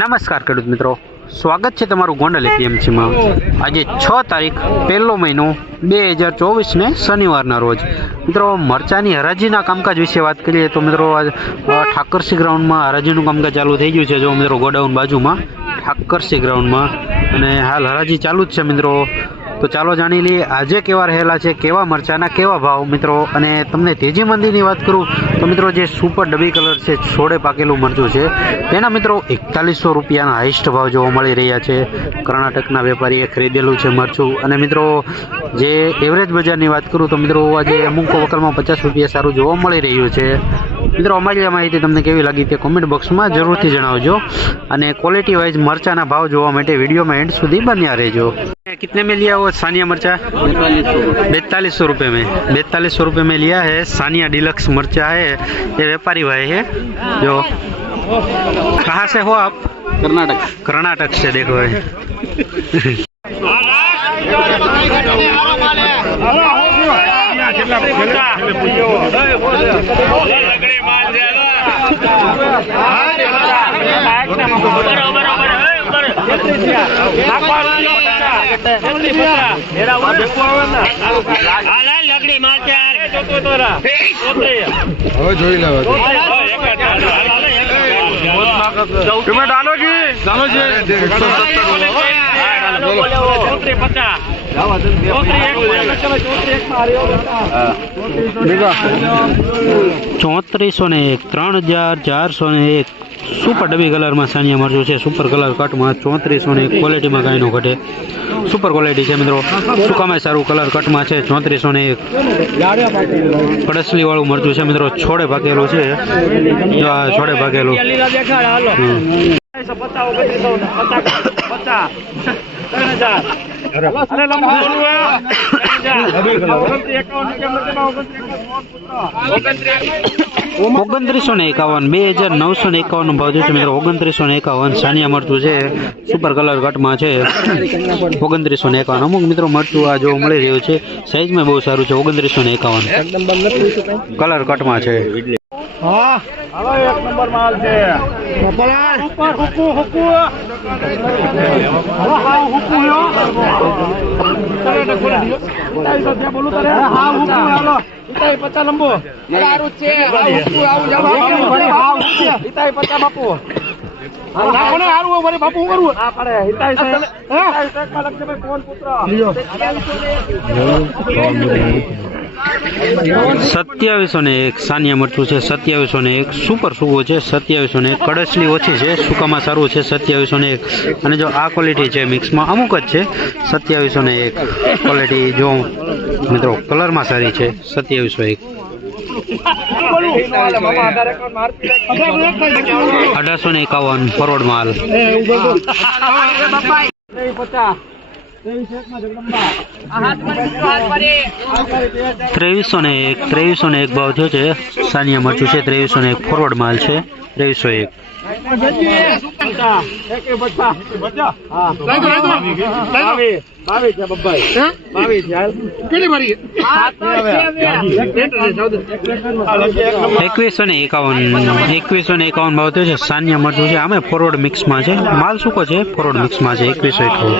નમસ્કાર ખેડૂત મિત્રો. સ્વાગત છે તમારું ગોંડલ એપીએમસીમાં આજે છ તારીખ, પહેલો મહિનો, બે હજાર ચોવીસને શનિવારના રોજ. મિત્રો, મરચાની હરાજીના કામકાજ વિશે વાત કરીએ તો મિત્રો ઠાકરસી ગ્રાઉન્ડમાં હરાજીનું કામકાજ ચાલુ થઈ ગયું છે. જો મિત્રો, ગોડાઉન બાજુમાં, ઠાકરસી ગ્રાઉન્ડમાં. અને હાલ હરાજી ચાલુ જ છે મિત્રો. તો ચાલો જાણી લઈએ આજે કેવા રહેલા છે, કેવા મરચાના કેવા ભાવ મિત્રો? અને તમને તેજી મંદીની વાત કરું તો મિત્રો જે સુપર ડબી કલર છે છોડે પાકેલું મરચું છે, તેના મિત્રો એકતાલીસો રૂપિયાના હાઈસ્ટ ભાવ જોવા મળી રહ્યા છે. કર્ણાટકના વેપારીએ ખરીદેલું છે મરચું. અને મિત્રો જે એવરેજ બજારની વાત કરું તો મિત્રો આજે અમુક વકલમાં પચાસ રૂપિયા સારું જોવા મળી રહ્યું છે. મિત્રો અમારી આ માહિતી તમને કેવી લાગી તે કોમેન્ટ બોક્સમાં જરૂરથી જણાવજો અને ક્વોલિટી વાઇઝ મરચાના ભાવ જોવા માટે વિડીયોમાં એન્ડ સુધી બન્યા રહેજો कितने में लिया वो सानिया मरचा बैतालीस सौ रुपये में बैतालीस सौ रुपये में लिया है सानिया डिलक्स मरचा है ये व्यापारी भाई है जो कहाँ से हो आप कर्नाटक कर्नाटक से देखो भाई હવે જોઈ લેવા તમે દાનોજી દાનોજી ચોત્રીસો ને એક ત્રણ હજાર ચારસો ને એક. સુપર ડબી કલરમાં સાનિયા મરજો છે. સુપર કલર કટમાં ચોત્રીસો ને ક્વોલિટીમાં કાંઈ નો ઘટે. સુપર ક્વોલિટી છે મિત્રો. સુકામાં સારું કલર કટમાં છે. ચોત્રીસો ને એક. પડસલીવાળું મરચું છે મિત્રો. છોડે ભાગેલું છે. છોડે ભાગેલું. હમ. ઓગણત્રીસો ને એકાવન, બે હજાર નવસો ને એકાવન ભાવ છે મિત્રો. ઓગણત્રીસો ને એકાવન સાનિયા મરચું છે. સુપર કલર કટમાં છે. ઓગણત્રીસો ને એકાવન. અમુક મિત્રો મરચું આ જોવા મળી રહ્યું છે. સાઈઝમાં બહુ સારું છે. ઓગણત્રીસો ને એકાવન. કલર કટમાં છે. હાલો એક નંબર માલ છે. ઉપર હુકુ હુકુ. હાલો હા હુકુ યો ચાલો એટલે ખોલી દિયો તારી તો ત્યાં બોલું તારે. હા હુકુ હાલો. ઇતાઈ પચા લંબો. સારું છે. હા હુકુ આવું જાવ હા હુકુ ઇતાઈ પચા બાપુ. ના હારું હોય બાપુ હું કરું? પડે. ઇતાઈ છે. હે. ઇતાઈ છે કલક છે ભાઈ કોણ પુત્ર સત્યાવીસો ને એક સાનિયા મરચું છે સત્યાવીસો ને એક સુપર સુવો છે સત્યાવીસો ને એક કડસલી ઓછી છે, સુકામાં સારું છે સત્યાવીસો ને એક. અને જો આ ક્વોલિટી છે મિક્સમાં અમુક જ છે સત્યાવીસો ને એક ક્વોલિટી જો મિત્રો કલરમાં સારી છે, સત્યાવીસો એક. અઢારસો ને એકાવન કરોડ માલ. ત્રેવીસો ને એક, ત્રેવીસો ને એક ભાવ થયો છે. સાનિયા મરચું છે, ત્રેવીસો ને એક ફોરવર્ડ માલ છે, ત્રેવીસો એક. એકવીસો ને એકાવન, એકવીસો ને એકાવન ભાવ થયો છે. સાનિયા મરચું છે, આમે ફોરવર્ડ મિક્સમાં છે. માલ સૂકો છે ફોરવર્ડ મિક્સમાં છે, એકવીસો એકાવન.